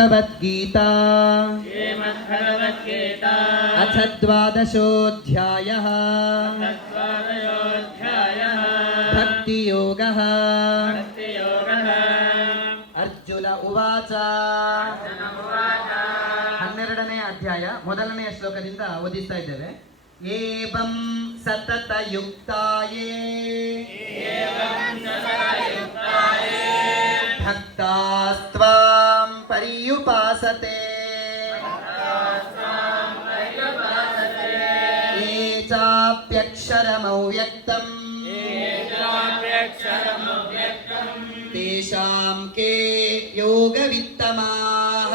भगवद्गीता अथ द्वादशोऽध्यायः भक्तियोगः। अर्जुन उवाच 12ನೇ ಅಧ್ಯಾಯ ಮೊದಲನೆಯ ಶ್ಲೋಕದಿಂದ ಓದಿಸ್ತಾ ಇದ್ದೇವೆ. ಏವಂ ಸತತಯುಕ್ತಾಯೇ ಭಕ್ತಾಸ್ತ್ವಾಂ ಪರ್ಯುಪಾಸತೆ ಯೇ ಚಾಪ್ಯಕ್ಷರಮವ್ಯಕ್ತಂ ತೇಷಾಂ ಕೇ ಯೋಗವಿತ್ತಮಾಃ.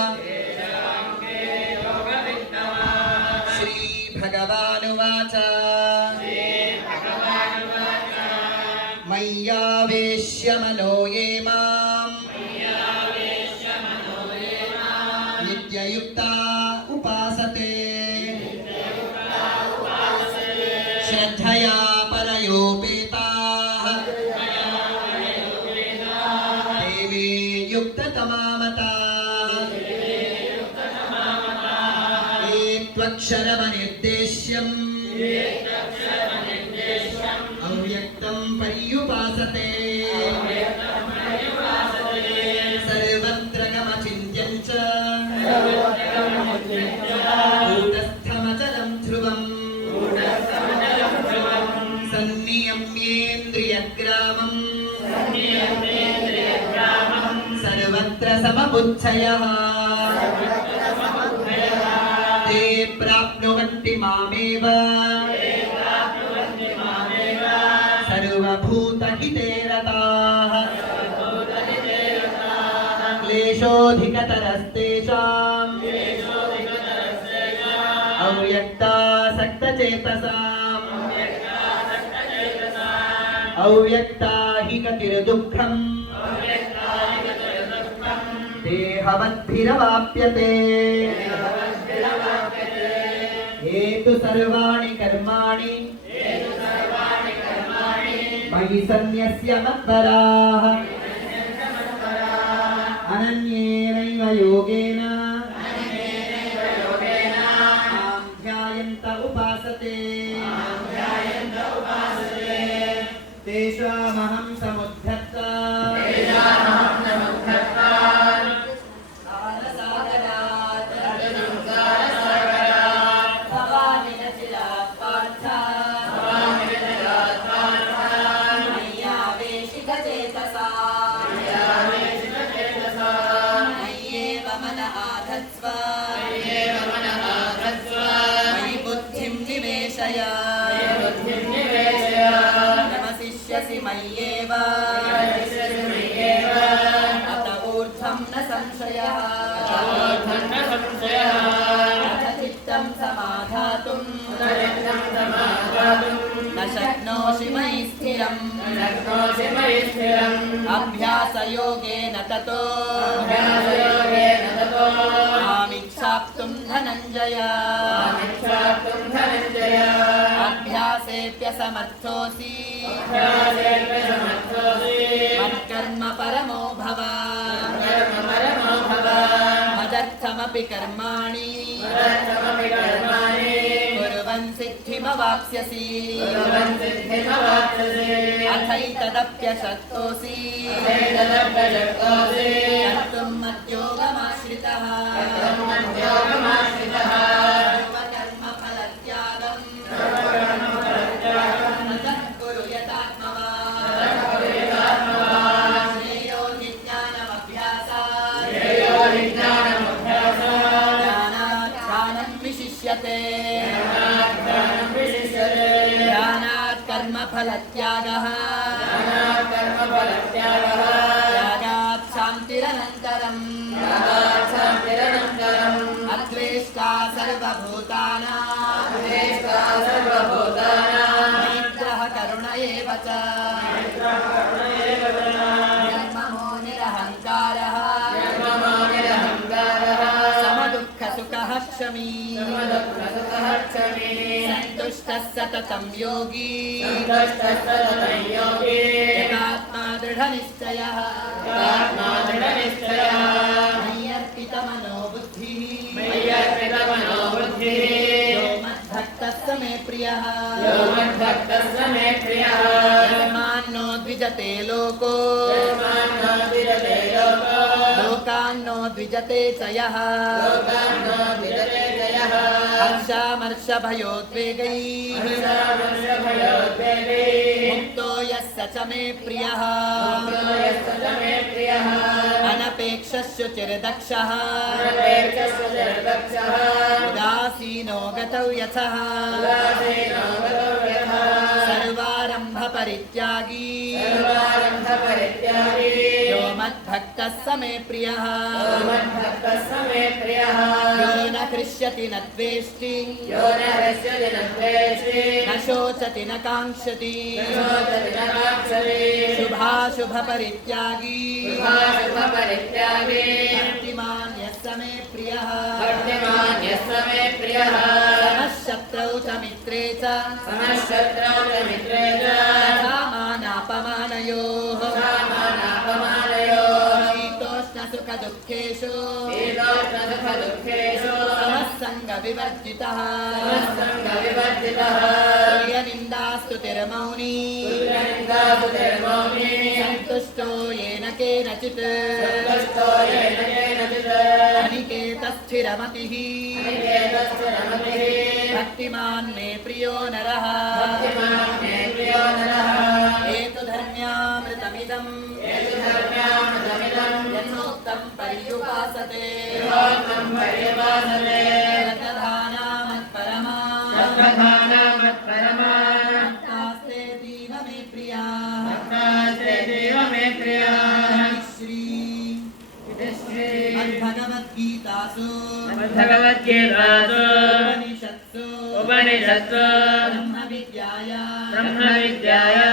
ಶ್ರೀ ಭಗವಾನುವಾಚ ಮಯ್ಯಾವೇಶ್ಯ ಮನೋ ಯೇ ಮಾಂ ನಿತ್ಯಯುಕ್ತಾ ಉಪಾಸತೆ ಶ್ರದ್ಧಯಾ ಪರಯೋಪೇತಾಃ ದೇವೇ ಯುಕ್ತತಮಾ ಮತಾಃ. ಯೇ ತ್ವಕ್ಷರಮನಿರ್ದೇಶ್ಯಂ ಅವ್ಯಕ್ತಂ ಪರ್ಯುಪಾಸತೆ ಸರ್ವತ್ರ ಗಮಚಿಂತ್ಯಂ ಚ ಕೂಟಸ್ಥಮಚಲಂ ಧ್ರುವಂ ಸನ್ನಿಯಮ್ಯೇಂದ್ರಿಯಗ್ರಾಮಂ ಸರ್ವತ್ರ ಸಮಬುದ್ಧಯಃ ते प्राप्नुवन्ति मामेव सर्वभूतहिते रताः. क्लेशोऽधिकतरस्तेषाम् अव्यक्तासक्तचेतसाम् अव्यक्ता हि गतिर्दुःखम् देहवद्भिरवाप्यते. हेतु सर्वाणि कर्माणि मयि सन्न्यस्य मत्पराः अनन्येनैव योगेन मां ध्यायन्त उपासते तेषामहं समुद्धर्ता नमसिष्यसि मय्येव अत ऊर्ध्वं न संशयः. अथ चित्तं समाधातुं न शक्नोषि मयि स्थिरम् अभ्यासयोगेन ततो मामिच्छाप्तुं धनञ्जय. अभ्यासेऽप्यसमर्थोऽसि मत्कर्म परमो भव. मदर्थमपि कर्माणि कुर्वन् सिद्धिमवाप्स्यसि. अथैतदप्यशक्तोऽसि कर्तुं मद्योगमाश्रितः. ध्यानात् कर्मफलत्यागः त्यागात् शान्तिरनन्तरम् अद्वेष्टा सर्वभूतानां मैत्रः करुण एव च. निर्ममो निरहङ्कारः समदुःखसुखः क्षमी. सन्तुष्टः सततं योगी यथात्मा दृढनिश्चयः. मय्यर्पितमनो बुद्धिः मय्यर्पितमनो बुद्धिः यो मद्भक्तः स मे प्रियः यो मद्भक्तः स मे प्रियः यस्मान्नो द्विजते लोको यस्मान्नो द्विजते लोको लोकान्नो द्विजते च यः लोकान्नो द्विजते च यः हर्षामर्षभयोद्वेगैः हर्षामर्षभयोद्वेगैः मुक्तो यः स च मे प्रियः मुक्तो यस्य च मे प्रियः अनपेक्षः शुचिर्दक्षः अनपेक्षः जगदक्षः उदासीनो गतौ यथः उदासीनो गतौ यथः सर्वारम्भपरित्यागी सर्वारम्भपरित्यागी यो मद्भक्तः स मे प्रियः यो मद्भक्तः स मे प्रियः यो न हृष्यति न द्वेष्टि यो न हृष्यति न द्वेष्टि न शोचति न काङ्क्षति न शोचति न काङ्क्षति शुभाशुभपरित्यागी शुभाशुभपरित्यागी भक्तिमान् यः स मे प्रियः भक्तिमान् यः स मे प्रियः समः शत्रौ च मित्रे च समशत्रौ च मित्रे च तथा मानापमानयोः सामानापमानयोः शीतोष्णसुखदुःखेषु शीतोष्णसुखदुःखेषु समः सङ्गविवर्जितः समस्सङ्गविवर्जितः तुल्यनिन्दास्तुतिर्मौनी तुल्यनिन्दास्तुतिर्मौनी सन्तुष्टो येन केनचित् सन्तुष्टो येन केनचित् अनिकेतस्थिरमतिः अनिकेतस्य रमतिः भक्तिमान् मे प्रियो नरः भक्तिमान् मे प्रियो नरः एतु धर्म्यामृतमिदम् एतु धर्म्यामृतमिदम् यथोक्तं पर्युपासते यथोक्तं पर्युपासते रतधानामत्परमा रतधानामत्परमा भक्तास्ते तीव मे प्रियाः भक्तास्ते देव मे प्रियाः श्री इति श्री भगवद्गीतासु भगवद्गीतासु उपनिषत्सु उपनिषत्सु ब्रह्मविद्यायां ब्रह्मविद्यायां